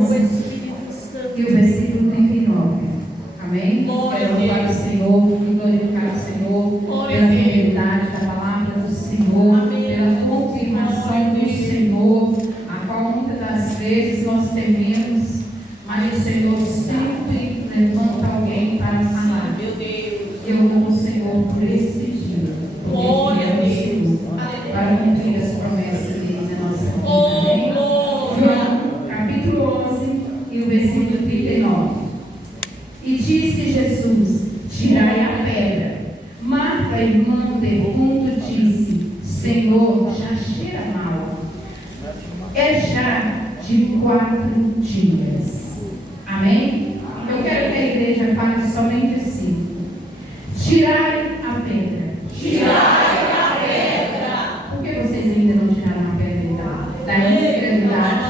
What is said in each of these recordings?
E o versículo 39. Amém? Quero louvar o Senhor e glorificar o Senhor pela fidelidade da palavra do Senhor, pela confirmação do Senhor, a qual muitas das vezes nós tememos, mas o Senhor sempre levanta alguém para falar. Meu Deus. Eu amo o Senhor por esse dia. Glória a Deus. Para cumprir as promessas dele na nossa vida. João, capítulo 11, e o versículo 39. E disse Jesus: tirai a pedra. Marta, irmã de fundo, disse: Senhor, já cheira mal. É já de 4 dias. Amém? Eu quero que a igreja fale somente assim: tirai a pedra. Tirai a pedra. Por que vocês ainda não tiraram a pedra da incredulidade?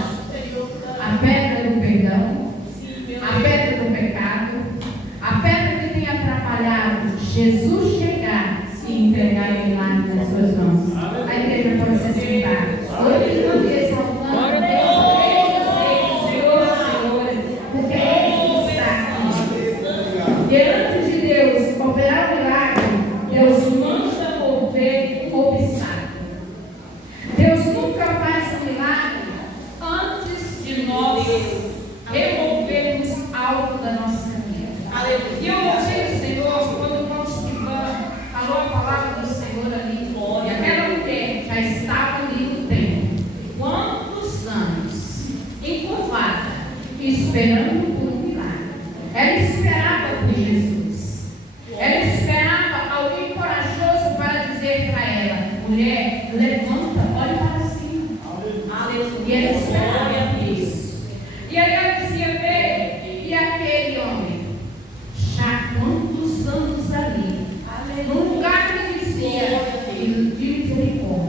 A pedra do perdão, a pedra do pecado, a pedra que tem atrapalhado Jesus chegar e entregar o milagre nas suas mãos. A igreja pode se sentar. Hoje não me exaltando, Senhor, porque Ele está aqui. Diante de Deus operar o milagre, Deus manda mover o obstáculo. Deus nunca faz um milagre antes de nós removermos algo da nossa vida. E eu ouvi o Senhor quando o nosso Ivan falou a palavra do Senhor ali. E aquela mulher já estava ali no templo. Quantos anos? Encurvada, esperando por um milagre. Ela esperava por Jesus. Ela esperava alguém corajoso para dizer para ela: mulher, levanta, olha para cima. E ela esperava isso. E aí ela dizia: vê, e aquele homem, já quantos anos ali, num lugar que dizia de misericórdia.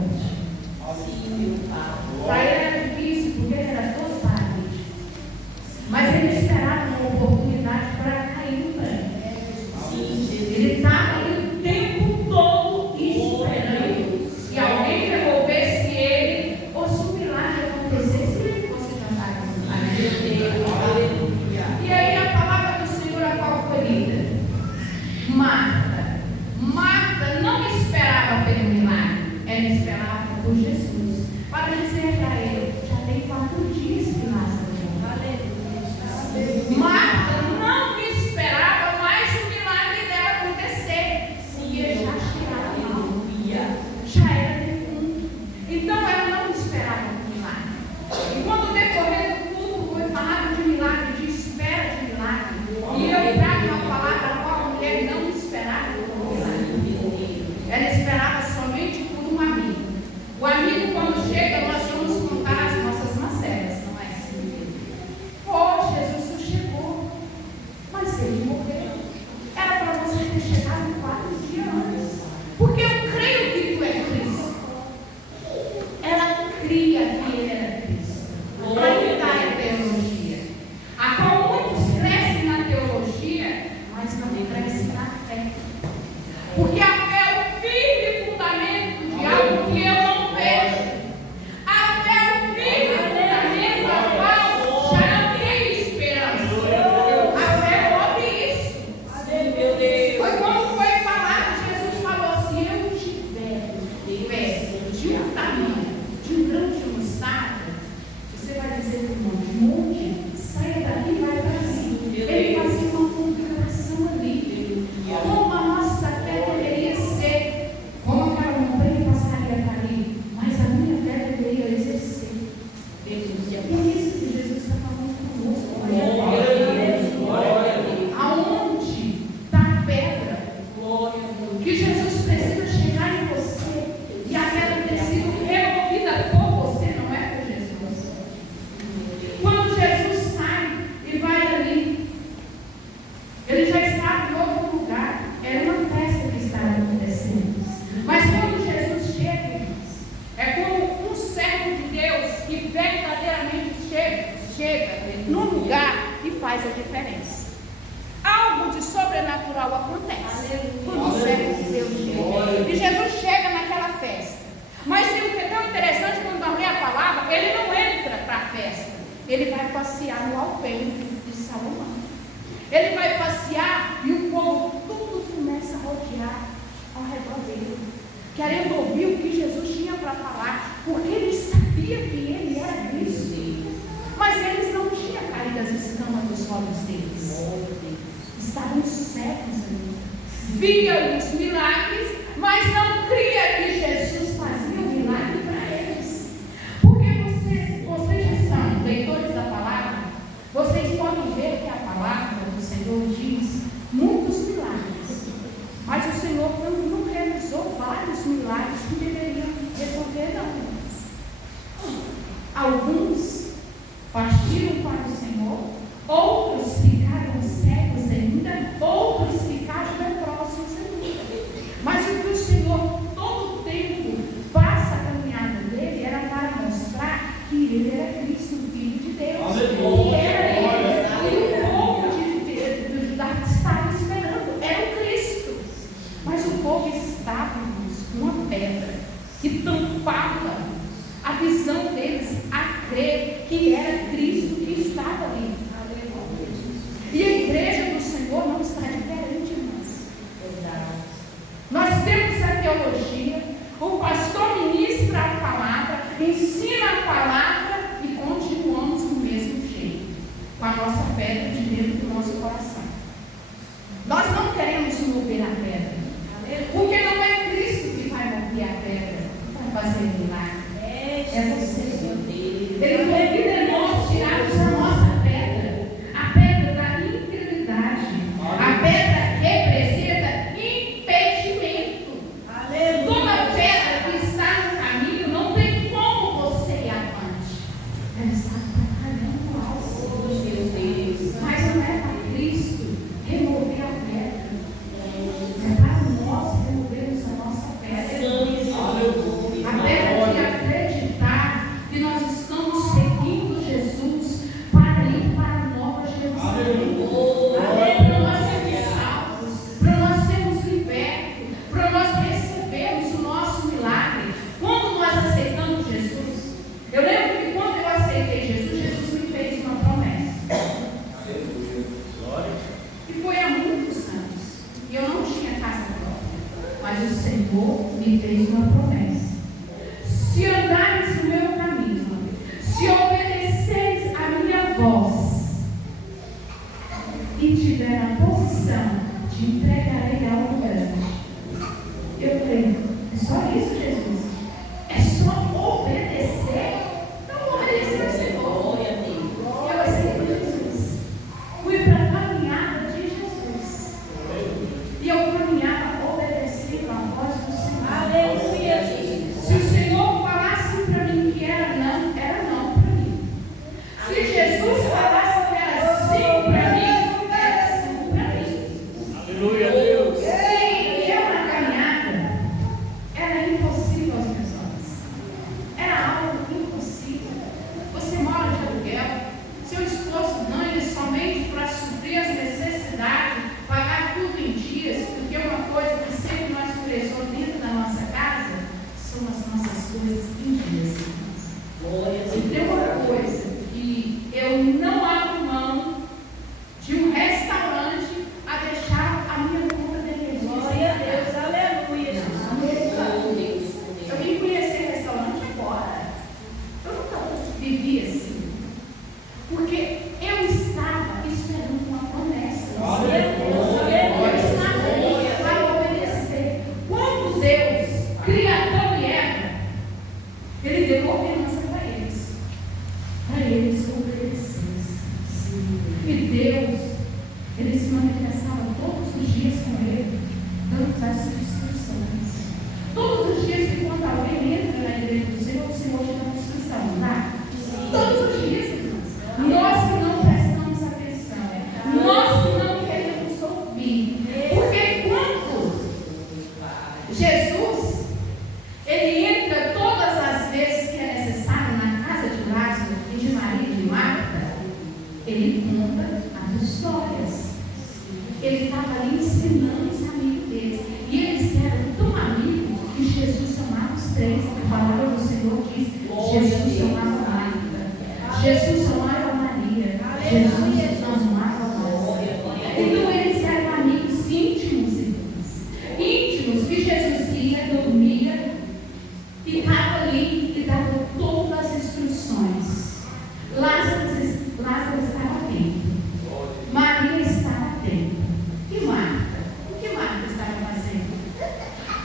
Para ele era difícil, porque ele era todo paralítico. Mas ele esperava uma oportunidade para cair no banho. Ele estava ali o tempo todo esperando que alguém devolvesse ele, ou se o milagre acontecesse, ele fosse cantar com o E aí a palavra do Senhor, a qual foi lida: Marta não esperava pelo milagre, ela esperava por Jesus, para dizer para ele: já tem 4 dias que nasce. Marta não esperava mais o milagre dela acontecer, porque já cheirava mal, já era defunto. Então ela não esperava o milagre. E quando o decorrer do culto foi falado de milagre, de espera de milagre, e eu trago uma palavra a qual a mulher não esperava por milagre. Ela esperava somente por um amigo. O amigo, quando chega, nós vamos contar as nossas macelas, não é assim? Oh, Jesus, você chegou, mas ele morreu. Era para você ter chegado 4 dias antes, porque eu creio que tu é Cristo. Ela cria que ele era Cristo. Aí está a teologia, a qual muitos crescem na teologia, mas não crescem na fé. Porque a fé é o firme fundamento de algo que eu não vejo. A fé é o firme fundamento ao qual já não tenho esperança. A fé ouve isso. Foi como foi falado, Jesus falou: se eu tiver fé de um tamanho, de um grão de mostarda, você vai dizer para o monte, saia daqui e vai para cima. Ele fazia uma comparação ali. Como a nossa fé deveria ser, como aquela montanha passaria para ali, mas a minha fé deveria exercer. É isso que Jesus está falando conosco. Aonde está a pedra? Que Jesus precisa chegar em você e a pedra ter sido removida por você, não é por Jesus. Quando Jesus sai e vai ali, ele já estava em outro lugar, era uma festa que estava acontecendo. Mas quando Jesus chega, é como um servo de Deus que verdadeiramente chega num lugar e faz a diferença. Algo de sobrenatural acontece quando o servo de Deus chega. E Jesus chega naquela festa. Mas o que é tão interessante, quando nós lemos a palavra, ele não entra para a festa. ele vai passear no alpendre de Salomão. Ele vai passear e o povo tudo começa a rodear ao redor dele, querendo ouvir o que Jesus tinha para falar, porque ele sabia que ele era Cristo. Mas eles não tinham caído as escamas dos olhos deles. Estavam cegos ali. Viam os milagres, mas não cria que Jesus fazia um milagre para eles. Porque vocês que são leitores da palavra, vocês podem ver que a palavra do Senhor diz muitos milagres. Mas o Senhor não realizou vários milagres que deveriam resolver, não. Alguns partiram para o Senhor, outros ficaram cegos ainda, outros ficaram leprosos ainda. Mas o que o Senhor todo o tempo passa a caminhada dele era para mostrar que ele era Cristo, o Filho de Deus. E era ele. E o povo de Judá estava esperando, era o Cristo. Mas o povo estava com uma pedra que tampava a visão deles a crer que era Cristo que estava ali. E a igreja do Senhor não está diferente, irmãos. Nós temos a teologia, o pastor ministra a palavra, ensina a palavra e continuamos do mesmo jeito, com a nossa pedra de dentro do nosso coração. Nós não queremos mover a pedra, porque não é Cristo que vai mover a pedra para fazer milagre. É você. Ele convida nós tirarmos a nossa pedra, a pedra da incredulidade. A pedra representa impedimento. Toda pedra que está no caminho não tem como você ir avante. Ela está atrapalhando algo. Mas não é para Cristo remover a pedra. É para nós removermos a nossa pedra. A pedra de acreditar que nós estamos seguindo Jesus para ir para a nova Jerusalém. Para nós sermos salvos, para nós sermos libertos, para nós recebermos o nosso milagre. Quando nós aceitamos Jesus, eu lembro que quando eu aceitei Jesus, Jesus me fez uma promessa. E foi há muitos anos. E eu não tinha casa própria. Mas o Senhor me fez uma promessa. Se andares no meu caminho, se obedeceres a minha voz e tiver a posição, te entregarei algo grande. Eu falei, é só isso, Jesus? É só obedecer? Então vou obedecer ao Senhor. Eu aceitei Jesus. Fui para a caminhada de Jesus. E eu caminhava obedecendo a voz do Senhor. Aleluia. Se o Senhor falasse para mim que era não para mim. Se Jesus falasse que era sim para mim, era sim para mim. Aleluia, Deus. Se eu na caminhada, era impossível aos meus olhos. Era algo impossível. Você mora de aluguel, seu esposo ganha somente para suprir as necessidades, pagar tudo em dias, porque uma coisa que sempre nós prezou dentro da nossa casa são as nossas coisas em dias. E tem uma coisa que eu não abro mão de um restaurante a deixar a minha conta de energia. Glória a Deus, aleluia. Eu vim conhecer restaurante agora. Eu nunca vivi assim. Porque eu estava esperando uma promessa. Eu estava ali para obedecer. Quando Deus cria Adão e Eva, Ele deu uma ordenança para eles obedecerem. E Deus, Ele se manifestava todos os dias com Ele, dando as instruções. Todos os dias que quando alguém entra na igreja do Senhor, o Senhor te dá instrução, tá? Todos os dias, irmãos. Nós que não prestamos atenção, nós que não queremos ouvir. Porque quando Jesus, Ele entra todas as vezes que é necessário na casa de Lázaro e de Maria e de Marta, Ele conta as histórias. Ele estava ali ensinando os amigos deles. E eles eram tão amigos que Jesus chamava os três. A palavra do Senhor diz: Jesus chamava Marta, Jesus chamava Jesus não amava mais. Então eles eram amigos íntimos, irmãos. Íntimos, que Jesus ia, dormia, ficava ali e dava todas as instruções. Lázaro estava atento. Maria estava atenta. E Marta? O que Marta estava fazendo?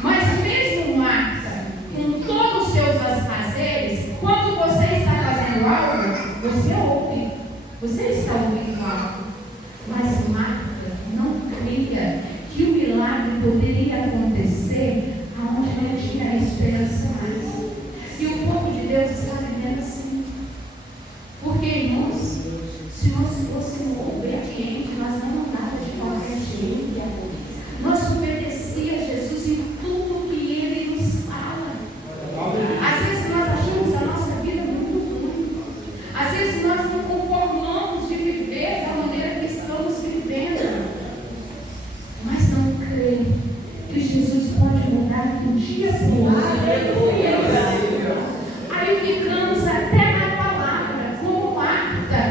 Mas mesmo Marta, com todos os seus afazeres, quando você está fazendo algo, você ouve. Você está ouvindo algo. Mas Marta não cria que o milagre poderia acontecer aonde não tinha esperança mais. E o povo de Deus está vivendo assim. Porque, irmãos, se nós fôssemos obedientes, nós não andávamos de qualquer jeito. Nós obedecíamos a Jesus em tudo que Ele nos fala. Às vezes nós achamos a nossa vida muito ruim. Às vezes nós não conformamos de viver da maneira que estamos vivendo. Mas não creio que Jesus pode mudar de um dia para o outro. Aí ficamos até na palavra, como Marta.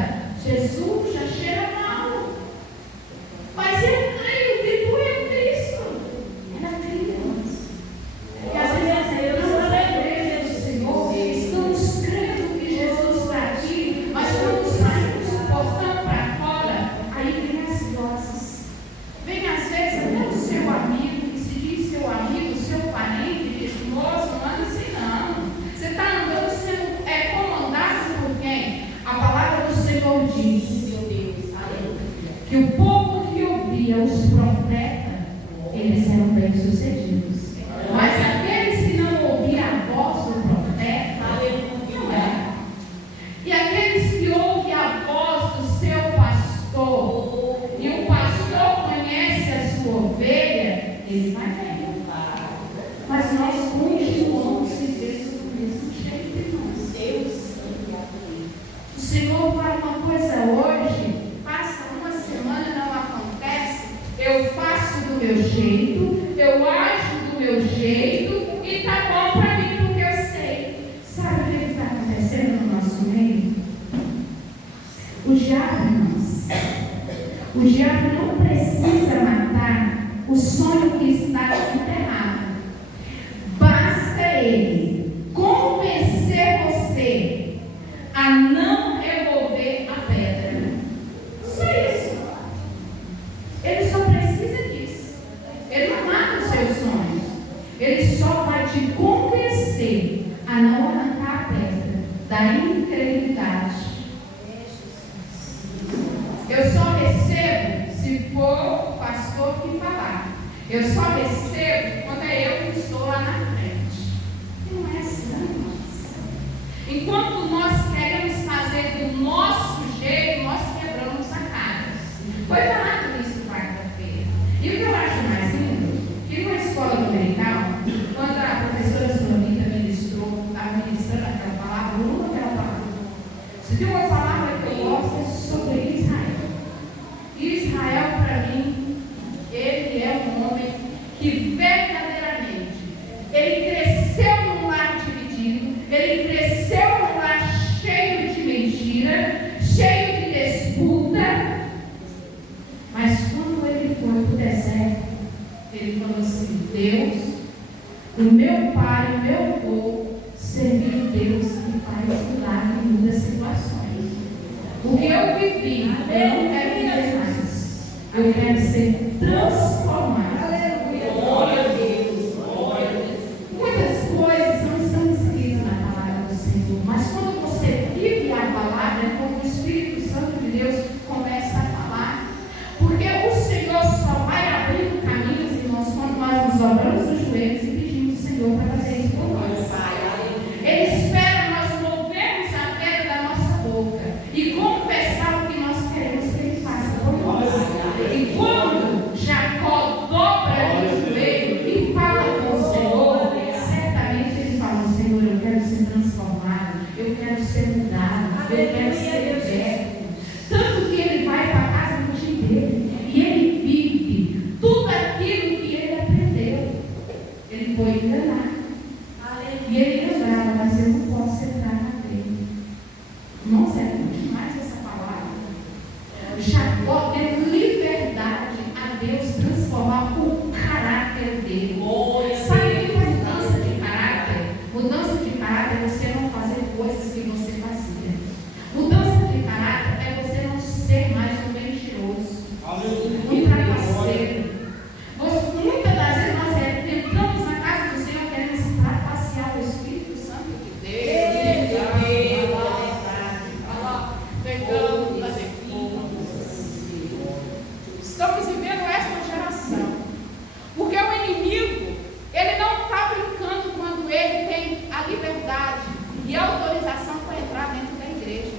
Jesus já cheira mal. Mas eu creio que tu é Cristo. Ela crê, irmãos. E às vezes nós na igreja do Senhor estamos crendo que Jesus está aqui, mas quando saímos do portão para fora, aí vem as vozes. Vem às vezes até o seu amigo, que se diz seu amigo, seu parente, diz: moço, não anda assim não. Você está andando sendo comandado por quem? A palavra do Senhor diz, meu Deus, que o povo que ouvia os profetas, eles eram bem-sucedidos. Mas aqueles que não ouviam a voz do profeta, não eram. E aqueles que ouvem a voz do seu pastor, e o pastor conhece a sua ovelha, ele vai bem. Mas nós continuamos vivendo do mesmo jeito, irmãos. O Senhor fala uma coisa hoje, passa uma semana e não acontece. Eu faço do meu jeito, eu ajo do meu jeito e está bom para mim porque eu sei. Sabe o que está acontecendo no nosso meio? O diabo, irmãos, o diabo não precisa matar o sonho que está enterrado. Basta ele convencer você a não remover a pedra. Só isso. Ele só precisa disso. Ele não mata os seus sonhos. Ele só vai te convencer a não arrancar a pedra da incredulidade. Eu só recebo se for o pastor que falar. Eu só recebo quando é eu que estou lá na frente. Não é assim, irmãos. Enquanto nós queremos fazer do nosso jeito, nós quebramos a cara. Foi falado isso quarta-feira. E o que eu acho mais lindo, que numa escola dominical, quando a professora Soronita ministrou, estava ministrando aquela palavra, eu amo aquela palavra. Se tem uma palavra que eu gosto é sobre Israel. Israel, para mim, ele é um homem que verdadeiramente, ele cresceu num lar dividido, ele cresceu num lar cheio de mentira, cheio de disputa, mas quando ele foi para o deserto, ele falou assim: Deus, o meu pai, o meu povo, serviu Deus que faz milagre em muitas situações. O que eu vivi, eu não quero viver mais. Eu quero ser transformado. Glória a Deus. Glória a Deus. Muitas coisas não estão escritas na palavra do Senhor, mas quando você vive a palavra, é como o Espírito Santo de Deus começa a falar. Porque o Senhor só vai abrindo caminhos, irmãos, quando nós nos dobramos os joelhos e pedimos ao Senhor para fazer isso por nós. Ele espera nós movermos a pedra da nossa boca e confessar o que nós queremos que Ele faça por nós. E quando Jacó deu liberdade a Deus transformar o caráter dele. Sabe o que é mudança de caráter? Mudança de caráter é você não fazer coisas que você fazia. Mudança de caráter é você não ser mais um mentiroso, um trapaceiro. Muitas das vezes nós entramos na casa do Senhor querendo trapacear o Espírito Santo de Deus. Estamos vivendo essa geração. Porque o inimigo, ele não está brincando quando ele tem a liberdade e a autorização para entrar dentro da igreja.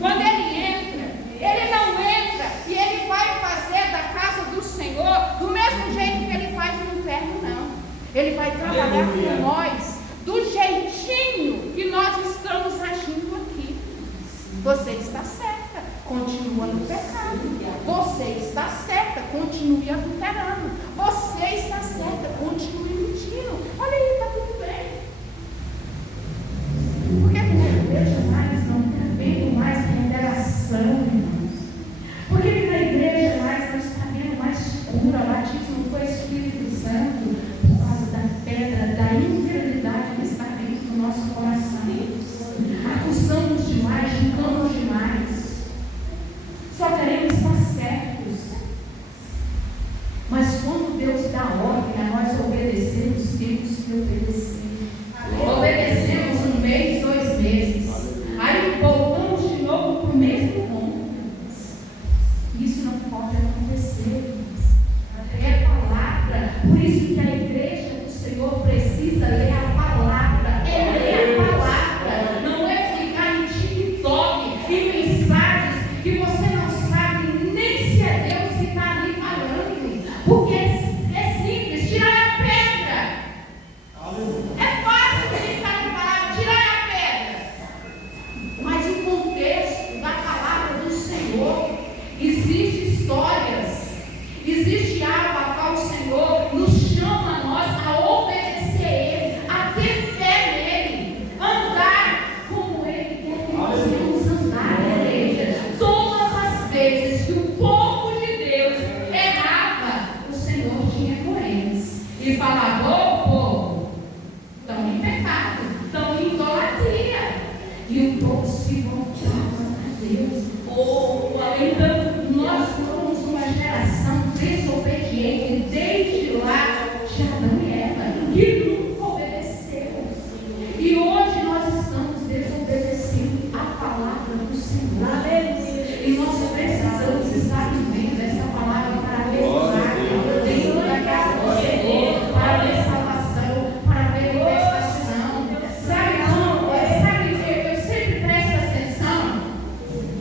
Quando ele entra, ele não entra e ele vai fazer da casa do Senhor do mesmo jeito que ele faz no inferno, não. Ele vai trabalhar com nós do jeitinho que nós estamos agindo aqui. Você está certa, continua no pecado. Você está certa, continue adulterando. Você está certa, continue mentindo. Olha aí, está tudo bem. Por que na igreja mais não está havendo mais revelação, irmãos? Por que na igreja mais não está havendo mais cura? O batismo foi o Espírito Santo por causa da pedra, da infidelidade que está dentro do nosso coração. Acusamos demais, julgamos demais. Só queremos estar certos. Mas quando Deus dá ordem a nós obedecermos, temos que obedecer. Obedecemos um mês, 2 meses. Aí voltamos de novo para o mesmo rumo. Isso não pode acontecer. É a palavra. Por isso que a igreja do Senhor precisa ler a palavra. É ler a palavra. Não é ficar em TikTok e mensagens que você não sabe nem se é Deus que está ali falando. Porque é simples, tirar a pedra. É fácil ministrar a palavra, tirar a pedra. Mas o contexto da palavra do Senhor, existem histórias, existe algo a qual o Senhor nos chama a nós a obedecer Ele, a ter fé nele, andar como Ele quer que nós venhamos andar, igreja. Todas as vezes que o povo de Deus errava, o Senhor tinha com eles e falava: ô povo, estão em pecado, estão em idolatria. E o povo se voltava a Deus. Então, nós fomos uma geração desobediente desde lá de Adão e Eva, que nunca obedeceu. E hoje nós estamos desobedecendo a palavra do Senhor. E nós precisamos estar vivendo essa palavra para ver dentro da casa do Senhor, para ver salvação, para ver libertação. Sabe que eu sempre presto atenção,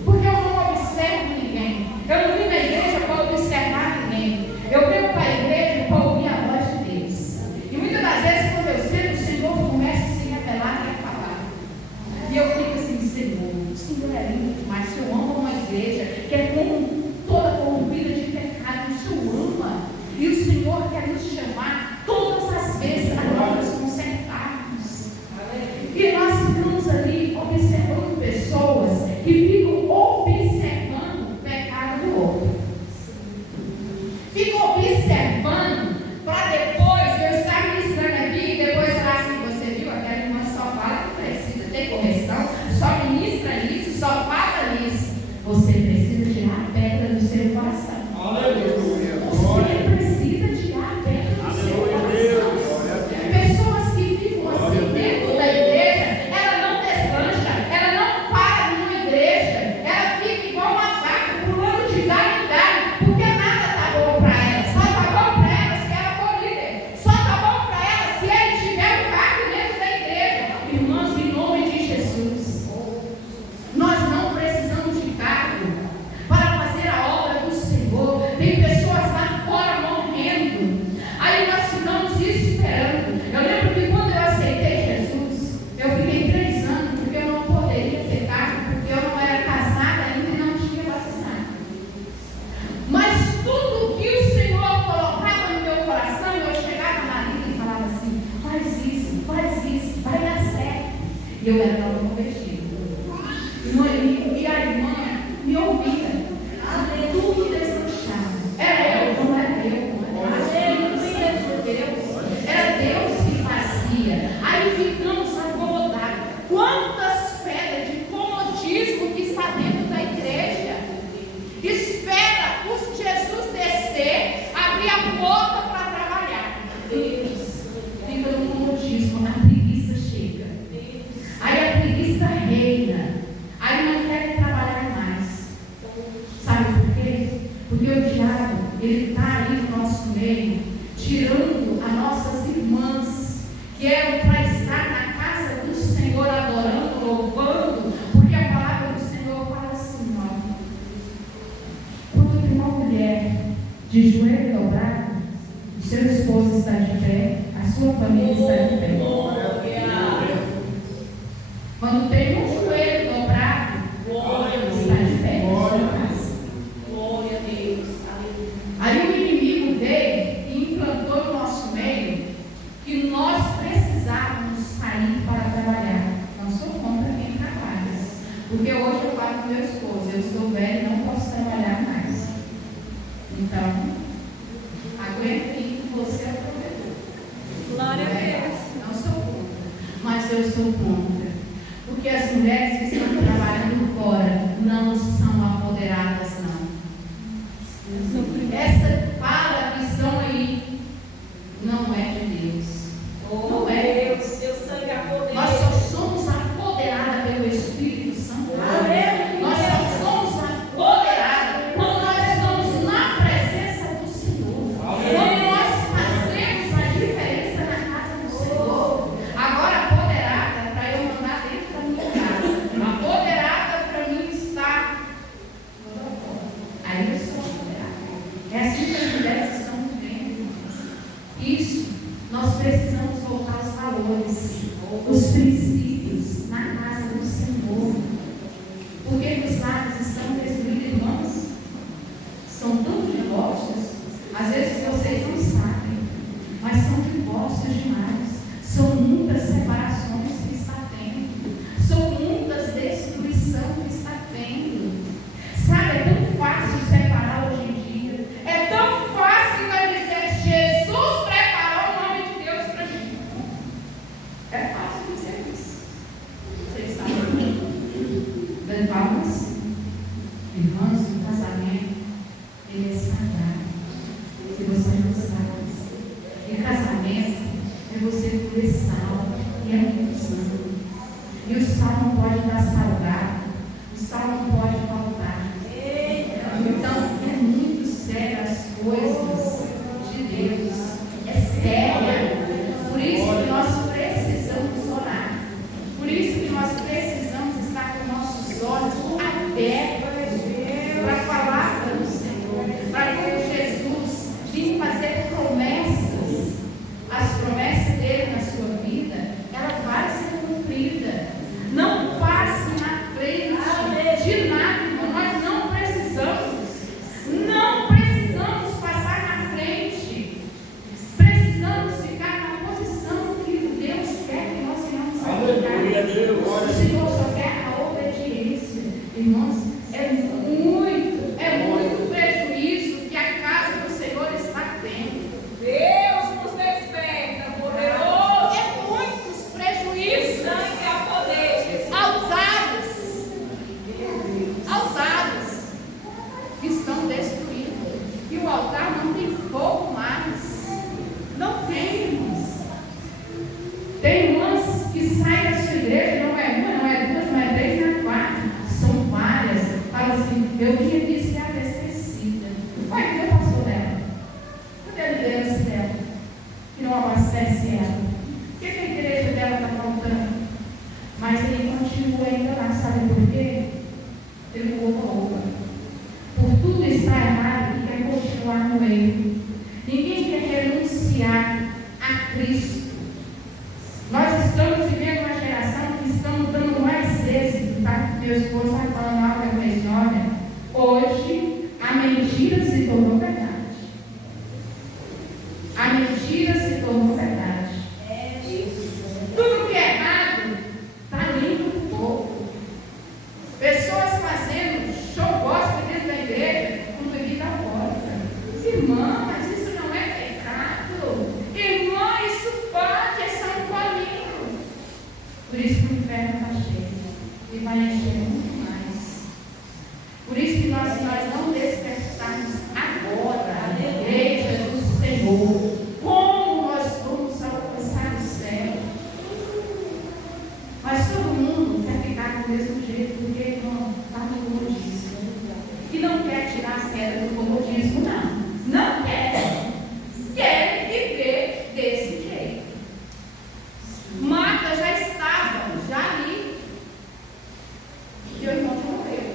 porque eu não observo ninguém. Eu não vim na igreja para observar ninguém. Eu venho para a igreja para ouvir a voz de Deus. E muitas das vezes, quando eu sei, o Senhor começa a se revelar e a falar. E eu fico assim: Senhor, o Senhor é lindo demais. Se eu amo uma igreja que é com toda Porque o diabo, ele está aí no nosso meio, tirando as nossas irmãs, que eram para estar na casa do Senhor, adorando, louvando, porque a palavra do Senhor fala assim, ó. Quando tem uma mulher de joelho dobrado, o seu esposo está de pé, a sua família está de pé. Quando tem um joelho dobrado, está de pé. Glória a Deus. Aí o inimigo veio e implantou no nosso meio que nós precisávamos sair para trabalhar. Não sou contra quem trabalha, porque hoje eu falo com meu esposo, eu sou velho e não posso trabalhar mais. Então, aguenta aí que você é o provedor. Glória a Deus. Não sou contra, mas eu sou contra. Porque as mulheres que estão trabalhando fora não são apoderadas, não. Essa fala que estão aí não é de Deus. Não é. Deus, seu sangue apodera. Nós só somos apoderadas pelo Espírito Santo. Nós só somos apoderadas quando nós estamos na presença do Senhor. Quando nós fazemos a diferença na casa do Senhor. Agora, apoderada para eu mandar dentro da minha casa. Apoderada para mim estar. Aí eu sou apoderada. É assim que as mulheres estão vivendo. Isso, nós precisamos voltar aos valores, os princípios na casa do Senhor. Porque os lares estão destruídos, irmãos. São tantos divórcios. Às vezes vocês não sabem, mas são divórcios demais. São muitas separações que está tendo. São muitas destruições que está tendo. Sabe, é tão fácil separar hoje em dia. É tão fácil nós dizer, Jesus preparou o nome de Deus para mim. É fácil dizer isso. Vocês sabem. Dando palmas. Irmãos, o casamento, ele é sagrado. Se você não sabe. E casamento é você poder sal. E é muito santo. E o sal não pode dar salgado. O sal não pode faltar. Então, é muito sério as coisas de Deus. É séria. Por isso que nós precisamos orar. Por isso que nós precisamos estar com nossos olhos abertos para a palavra do Senhor. Para que Jesus vinha fazer promessas. As promessas dele na sua vida, ela vai ser cumprida. Não passe na frente de nada, irmão. Nós não precisamos. Não precisamos passar na frente. Precisamos ficar na posição que Deus quer que nós venhamos a Aleluia, ficar. Deus. O Senhor só quer a obediência. Irmãos, é muito prejuízo que a casa do Senhor está tendo. Deus nos desperta, poderoso. É muitos prejuízos. Sangue a poder. Altares que estão destruídos. E o altar não tem fogo mais. Não tem, irmãos. Tem irmãs que saem da sua igreja, não é uma, não é duas, não é três, não é quatro. São várias. Fala assim, eu tinha disse que é abastecida. Ué, cadê o pastor dela? Cadê a liderança dela? Que não abastece ela. O que a igreja dela está faltando? Mas ele continua ainda lá, sabe por quê? Ele não roupa. Por tudo está errado e quer continuar no meio. Ninguém quer renunciar a Cristo. Nós estamos vivendo uma geração que estamos dando mais êxito, tá? Meu esposo está falando algo com esse olha. Hoje, a mentira se tornou verdade. A mentira se tornou verdade. Tudo que é errado está limpo do povo. Pessoas fazendo show gospel dentro da igreja com bebida alcoólica. Irmã, mas isso não é pecado. Irmã, isso pode, é só um colinho. Por isso que o inferno está cheio. E vai encher muito mais. Por isso que nós não despertarmos agora a igreja do Senhor. Como nós vamos alcançar o céu? Mas todo mundo quer ficar do mesmo jeito, porque não está no mundo disso. E não quer tirar as quedas do comodismo, não. Não querem. Querem viver desse jeito. Marta já estava, ali. E o irmão já morreu.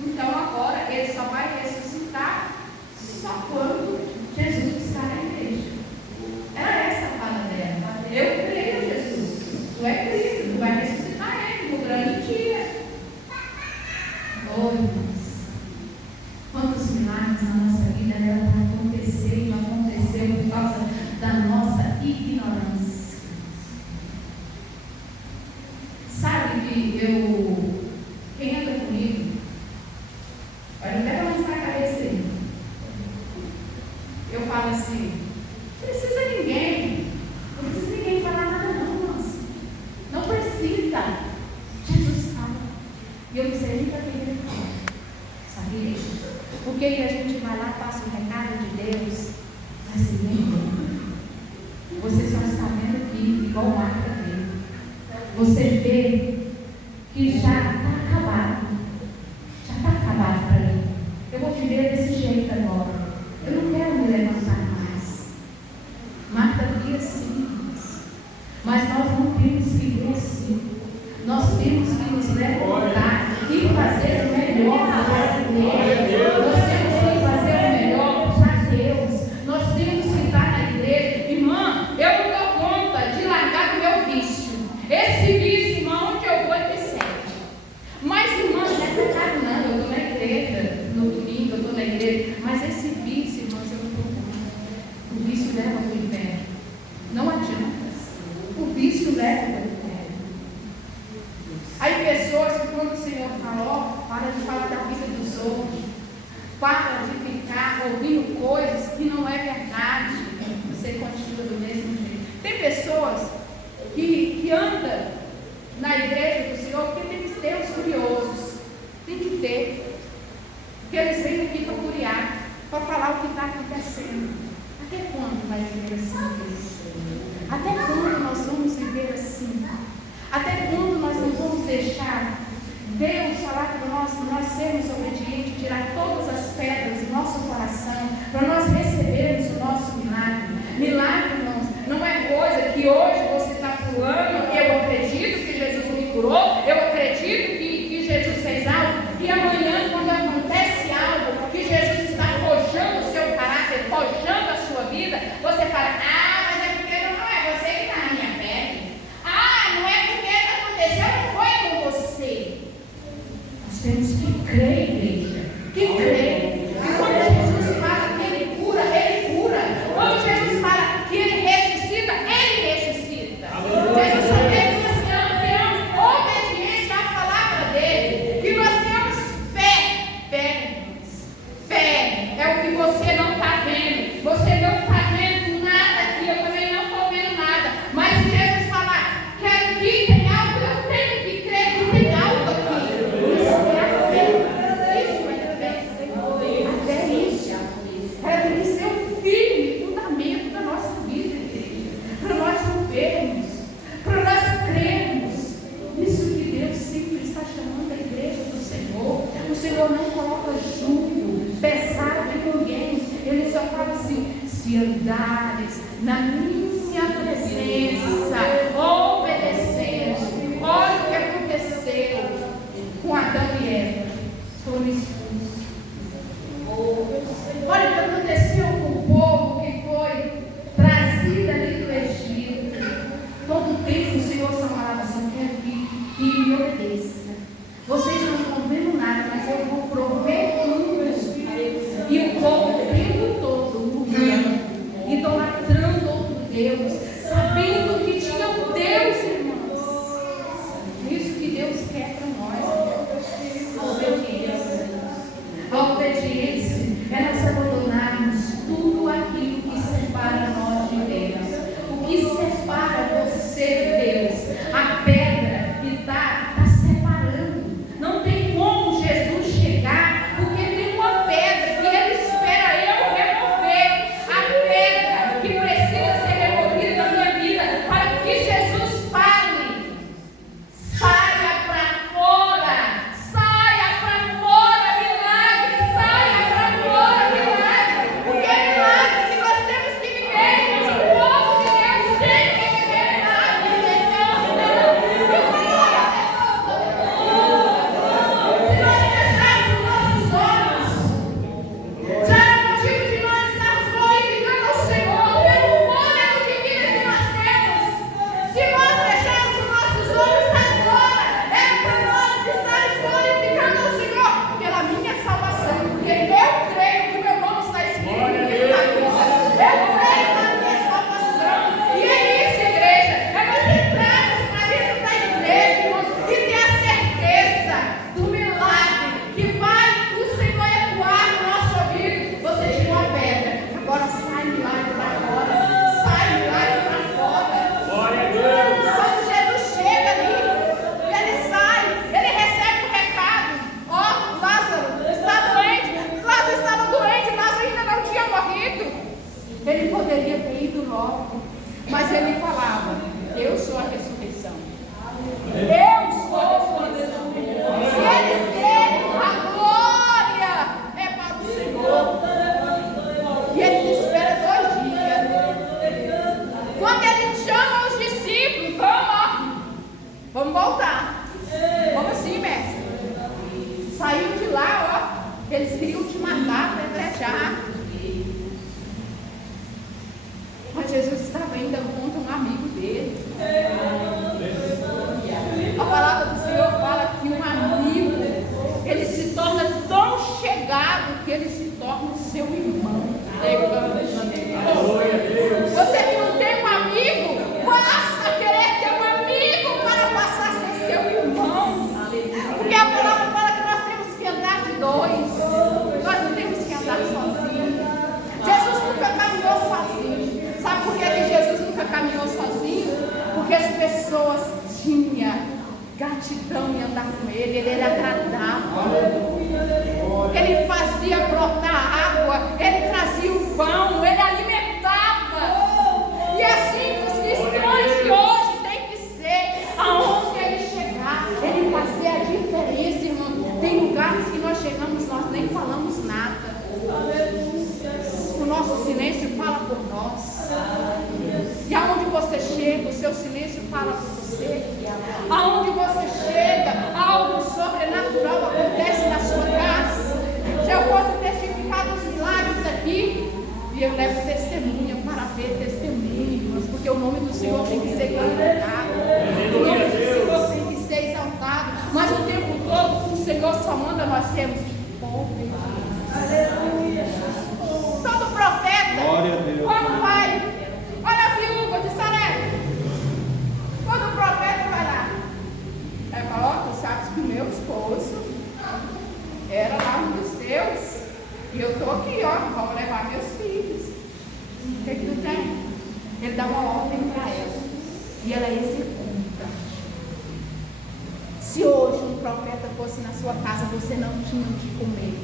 Então agora ele só vai ressuscitar só quando Jesus está na igreja. Era essa a fala dela. Eu creio em Jesus. Tu é Cristo, tu vai ressuscitar ele no grande dia. Oh, irmãos, quantos milagres na nossa vida era para acontecer e não aconteceu por causa da nossa ignorância. Sabe que quem anda comigo, olha, pega mais na cabeça aí. Eu falo assim, não precisa ninguém falar nada não, irmãos. Não precisa. Jesus fala. E eu não sei nem para quem ele fala. Sabia? Porque aí a gente vai lá, passa o recado de Deus, mas ele nem vê. Você só está vendo aqui, igual Marta vê. Você vê que já está acabado. Já está acabado para mim. Eu vou viver desse jeito agora. Eu não quero me levantar mais. Marta via assim, mas nós não temos que ver assim. Nós temos que nos levantar e fazer o melhor para Deus. Nós temos que fazer o melhor para Deus. Nós temos que estar na igreja. Irmã, eu não dou conta de largar do meu vício. Esse vício, irmão, onde eu vou e me segue. Mas, irmã, não é pecado não. Eu estou na igreja. No domingo eu estou na igreja. Mas esse vício, irmãos, eu não dou conta. O vício leva para o inferno. Não adianta. O vício leva para o inferno. Aí pessoas que quando o Senhor falou, para de falar da vida dos outros, para de ficar ouvindo coisas que não é verdade, você continua do mesmo jeito. Tem pessoas que andam na igreja do Senhor porque tem que ter os curiosos, tem que ter, porque eles vêm aqui para curiar, para falar o que está acontecendo. Até quando vai viver assim? Até quando nós vamos viver assim? Até quando nós não vamos deixar Deus falar para nós sermos obedientes, tirar todas as pedras do nosso coração, para nós recebermos o nosso milagre? Milagre, irmãos, não é coisa que hoje você está pulando, eu acredito que Jesus me curou, eu acredito que Jesus fez algo, e amanhã, quando acontece algo, que Jesus está forjando o seu caráter, forjando a sua vida, você fala, mas é porque não é você que está na minha pele. Não é porque aconteceu, não foi com você. Nós temos que crer, igreja. Que crer. Que quando Jesus fala que Ele cura, Ele cura. Quando Jesus fala que Ele ressuscita, Ele ressuscita. Jesus só quer que nós tenhamos obediência à palavra dEle. Que nós tenhamos fé. Fé é o que você não está vendo. Você não está vendo nada aqui. Eu também não estou vendo nada. Mas se Jesus falar que aqui tem algo, eu tenho que crer que tem algo aqui. Isso é a fé. Isso é a fé. Até isso. Tem que ser o firme fundamento da nossa vida, igreja. Para nós vivermos, para nós crermos. Isso que Deus sempre está chamando a igreja do Senhor. O Senhor não coloca jugo pesado em ninguém. Ele só fala assim: se andares na minha presença, obedecendo. Olha o que aconteceu com Adão e Eva. Foram expulsos. Olha o que aconteceu com o povo que foi trazido ali do Egito. Todo tempo o Senhor só falava assim: eu quero que me obedeça. Vocês não estão vendo nada, mas eu vou prover tudo. E o povo o tempo todo morrendo, idolatrando outro Deus, sabendo que tinha um Deus, irmãos. Isso que Deus quer para nós. A obediência. A obediência é nós abandonarmos tudo aquilo que separa nós de Deus. O que separa você de Deus? A pedra que está separando. Não tem como Jesus chegar, porque tem uma pedra que Ele espera eu remover. A pedra que precisa ser removida da minha vida para que Jesus fale. Saia para fora, milagre, saia queriam te matar, apedrejar. Mas Jesus estava indo contra um amigo dele. A palavra do Senhor fala que um amigo, ele se torna tão chegado que ele se torna o seu irmão. Você que não tem um amigo, passa a querer ter um amigo para passar a ser seu irmão. Porque a palavra fala que nós temos que andar de dois. Nós não temos que andar sozinhos. Jesus nunca caminhou sozinho. Sabe por que Jesus nunca caminhou sozinho? Porque as pessoas tinham gratidão em andar com ele. Ele era agradável. Ele fazia brotar água. Ele trazia o pão. Ele alimentava. E assim que os cristãos de hoje tem que ser. Aonde ele chegar, ele fazia a diferença, irmão. Tem lugares que nós chegamos, nós nem falamos nada. O nosso silêncio fala por nós. E aonde você chega, o seu silêncio fala por você. Aonde você chega, algo sobrenatural acontece na sua casa. Se eu fosse testificar dos milagres aqui, e eu levo testemunha para ver testemunhos, porque o nome do Senhor tem que ser glorificado, o nome do Senhor tem que ser exaltado. Mas o tempo todo o Senhor só manda nós sermos pobres. Todo profeta, quando vai, olha a viúva de Sarepta, quando o profeta vai lá, ele fala: ó, tu sabes que o meu esposo era lá um dos teus, e eu estou aqui, ó, vamos levar meus filhos. O que tu tem? Ele dá uma ordem para ela, e ela executa. Se hoje um profeta fosse na sua casa, você não tinha o que comer,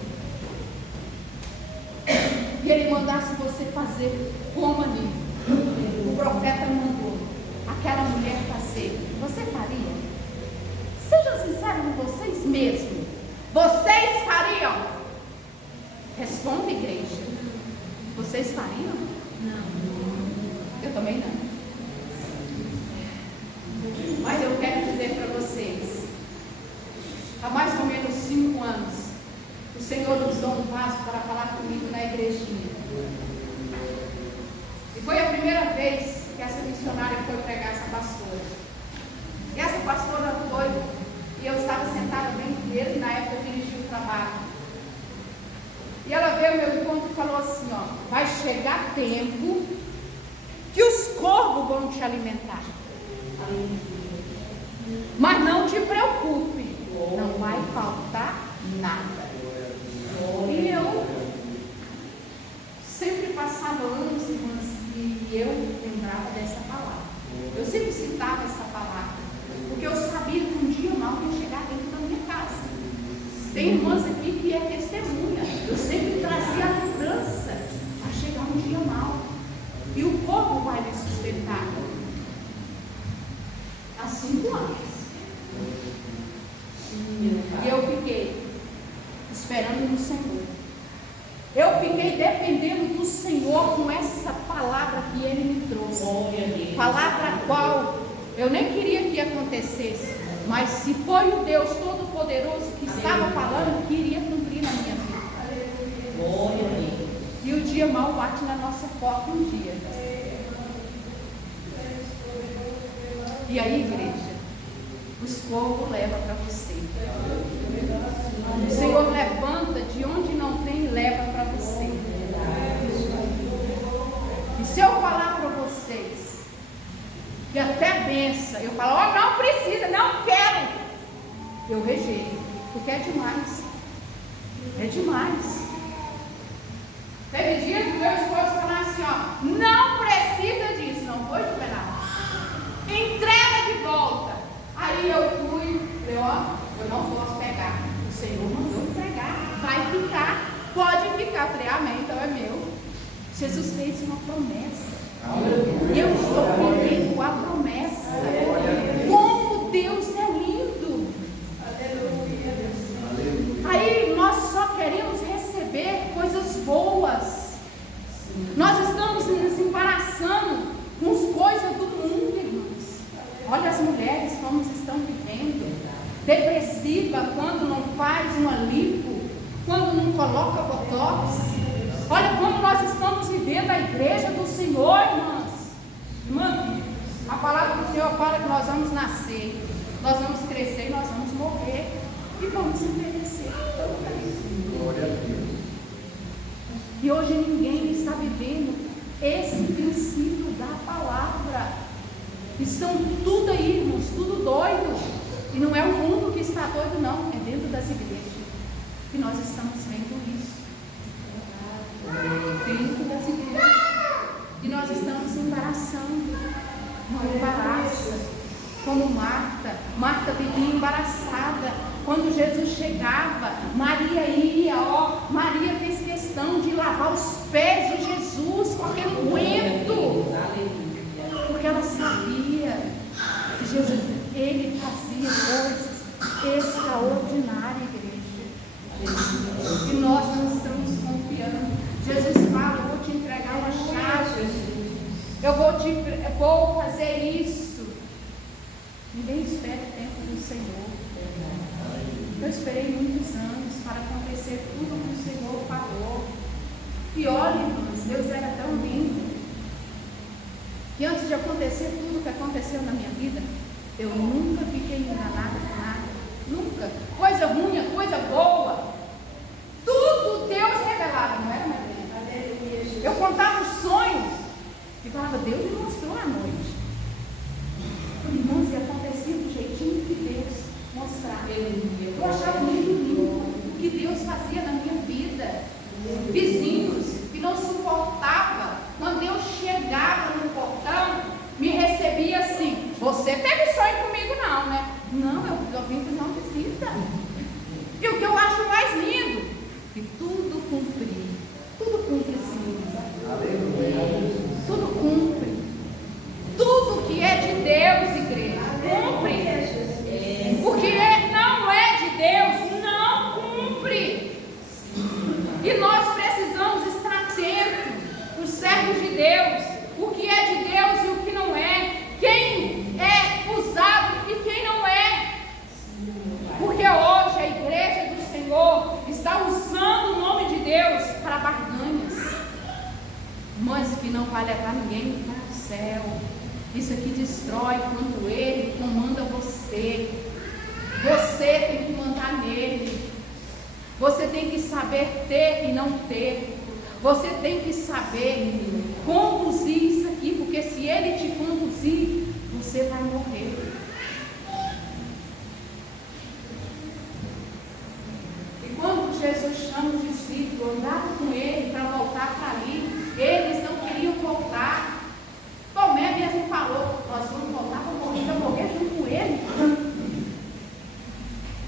e ele mandasse você fazer como ali o profeta mandou aquela mulher fazer, você faria? Sejam sinceros com vocês mesmos. Vocês fariam? Responda, igreja. Vocês fariam? Não. Eu também não. Mas eu quero dizer para vocês, há mais ou menos 5 anos, o Senhor usou um vaso para falar comigo na igrejinha. E foi a primeira vez que essa missionária foi pregar, essa pastora. E essa pastora foi, e eu estava sentada bem dele, na época eu dirigi o trabalho. E ela veio ao meu encontro e falou assim: ó, vai chegar tempo que os corvos vão te alimentar. Mas não te preocupe, não vai faltar nada. E eu sempre passava anos, irmãs, e eu lembrava dessa palavra. Eu sempre citava essa palavra, porque eu sabia que um dia mal ia chegar dentro da minha casa. Tem irmãs aqui que é testemunha. Eu sempre trazia a lembrança. Vai chegar um dia mal, e o corpo vai me sustentar. Há 5 anos. E eu fiquei esperando no Senhor. Eu fiquei dependendo do Senhor com essa palavra que Ele me trouxe. Palavra a qual eu nem queria que acontecesse, mas se foi o Deus Todo-Poderoso que estava falando, que iria cumprir na minha vida. E o dia mal bate na nossa porta um dia. E aí, igreja, os corvos levam para você. O Senhor levanta de onde não tem, leva para você. E se eu falar para vocês que até benção, eu falo: ó, não precisa, não quero, eu rejeito, porque é demais. É demais. Teve dia que meu esposo falou assim: ó, não precisa disso, não foi, Juvenal? Entrega de volta. Aí eu fui, falei: ó, eu não posso pegar. O Senhor mandou entregar, vai ficar, pode ficar. Falei: amém, então é meu. Jesus fez uma promessa. Eu estou vivendo a promessa. Como Deus é lindo. Aí nós só queremos receber coisas boas. Nós estamos nos embaraçando com as coisas do mundo, irmãos. Olha as mulheres como estão vivendo. Depressiva quando não faz uma lipo. quando não coloca botox. Olha como nós estamos vivendo a igreja do Senhor, irmãs. Irmã, a palavra do Senhor fala que nós vamos nascer, nós vamos crescer, nós vamos morrer e vamos envelhecer. Glória a Deus. E hoje ninguém está vivendo esse princípio da palavra. Estão tudo aí, irmãos, tudo doido. E não é o mundo que está doido, não, é dentro das igrejas. E nós estamos vendo isso. Dentro das igrejas. E nós estamos embaraçando. Não embaraça. Como Marta. Marta vivia embaraçada. Quando Jesus chegava, Maria ia, Maria fez questão de lavar os pés de Jesus com aquele unguento. Porque ela sabia que Jesus, ele fazia coisas extraordinárias, igreja. E nós não estamos confiando. Jesus fala, eu vou te entregar uma chave. Eu vou fazer isso. Ninguém espera o tempo do Senhor. Eu esperei muitos anos para acontecer tudo que o Senhor falou. E olha, irmãos, Deus era tão lindo que antes de acontecer tudo que aconteceu na minha vida, eu nunca fiquei enganada por nada. Nunca. Coisa ruim, coisa boa. Tudo Deus revelava, não era, Maria? Eu contava os sonhos e falava, Deus me mostrou à noite. Irmãos, e acontecia do jeitinho que Deus mostrava. Eu achava muito lindo o que Deus fazia na minha vida. Vizinhos que não suportavam, quando eu chegava no portão, me recebia assim, você pega o sonho comigo não, né? Não, eu vim que não visita. E o que eu acho mais lindo, que tudo cumpre, Senhor. Tudo cumpre. Tudo que é de Deus, igreja, cumpre. Porque não é de Deus, não cumpre. E nós precisamos estar atentos, os servos de Deus, o que é de Deus e o que não é, quem é usado e quem não é. Porque hoje a igreja do Senhor está usando o nome de Deus para barganhas, mas que não vai levar ninguém para o céu. Isso aqui destrói quando Ele comanda você. Você tem que mandar nele. Você tem que saber ter e não ter. Você tem que saber conduzir isso aqui, porque se Ele te conduzir, você vai morrer. E quando Jesus chama os discípulos, andaram com Ele para voltar para ali, eles não queriam voltar. Tomé mesmo falou, nós vamos voltar para morrer junto com Ele.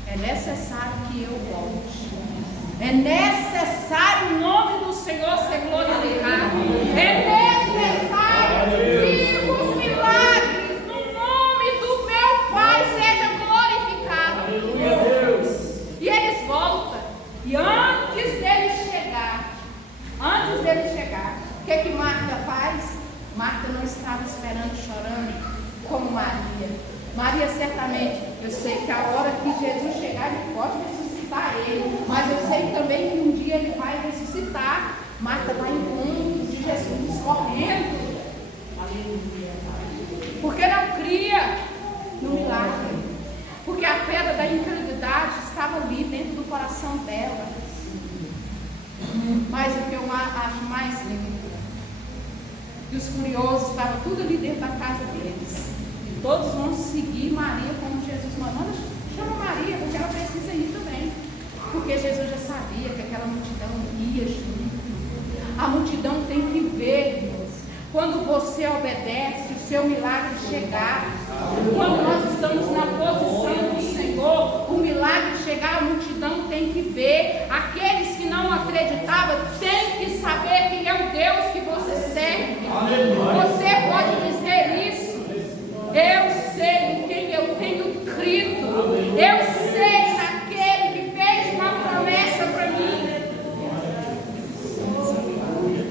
É necessário que eu volte. É necessário o nome do Senhor ser glorificado. É necessário que os milagres no nome do meu Pai sejam glorificados. Aleluia, Deus. E eles voltam. E antes dele chegar, o que Marta faz? Marta não estava esperando, chorando, como Maria. Maria certamente, eu sei que a hora que Jesus chegar, Ele pode ressuscitar ele, mas eu sei também que um dia Ele vai ressuscitar. Marta vai em encontro de Jesus, correndo. Aleluia. Porque não cria no milagre. Porque a pedra da incredulidade estava ali dentro do coração dela. Mas o que eu acho mais lindo, que os curiosos estavam tudo ali dentro da casa deles. E todos vão seguir Maria como Jesus mandou. Chama Maria, porque ela precisa ir também. Porque Jesus já sabia que aquela multidão ia junto. A multidão tem que ver, irmãos. Quando você obedece, o seu milagre chegar. Quando nós estamos na posição do Senhor, o milagre chegar, a multidão tem que ver. Aqueles que não acreditavam têm que saber quem é o Deus que você serve. Você pode dizer isso. Eu sei em quem eu tenho crido. Eu sei naquele que fez uma promessa para mim.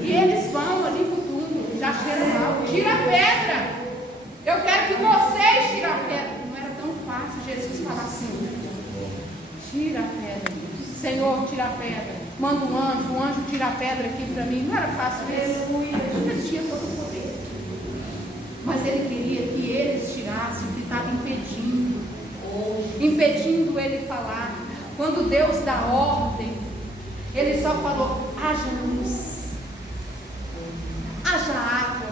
E eles vão ali com tudo, já cheiram mal. Tira a pedra. Eu quero que vocês tirem a pedra. Não era tão fácil Jesus falar assim: tira a pedra. Senhor, tira a pedra. manda o anjo tira a pedra aqui para mim. Não era fácil isso. Ele tinha todo o poder. Mas ele queria que eles tirassem o que estava impedindo ele falar. Quando Deus dá ordem, ele só falou: haja luz, haja água,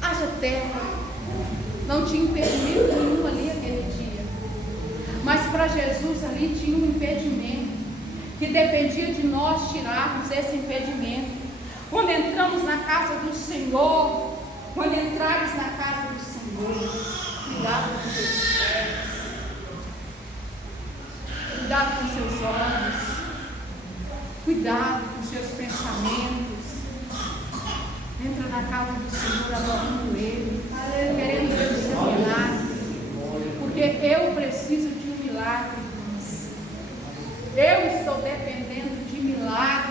haja terra. Não tinha impedimento nenhum ali aquele dia. Mas para Jesus ali tinha um impedimento, que dependia de nós tirarmos esse impedimento. Quando entramos na casa do Senhor, quando entrares na casa do Senhor, cuidado com seus pés, cuidado com seus olhos, cuidado com seus pensamentos. Entra na casa do Senhor adorando Ele, querendo ver o seu milagre, porque eu preciso de um milagre, irmãos. Eu estou dependendo de milagre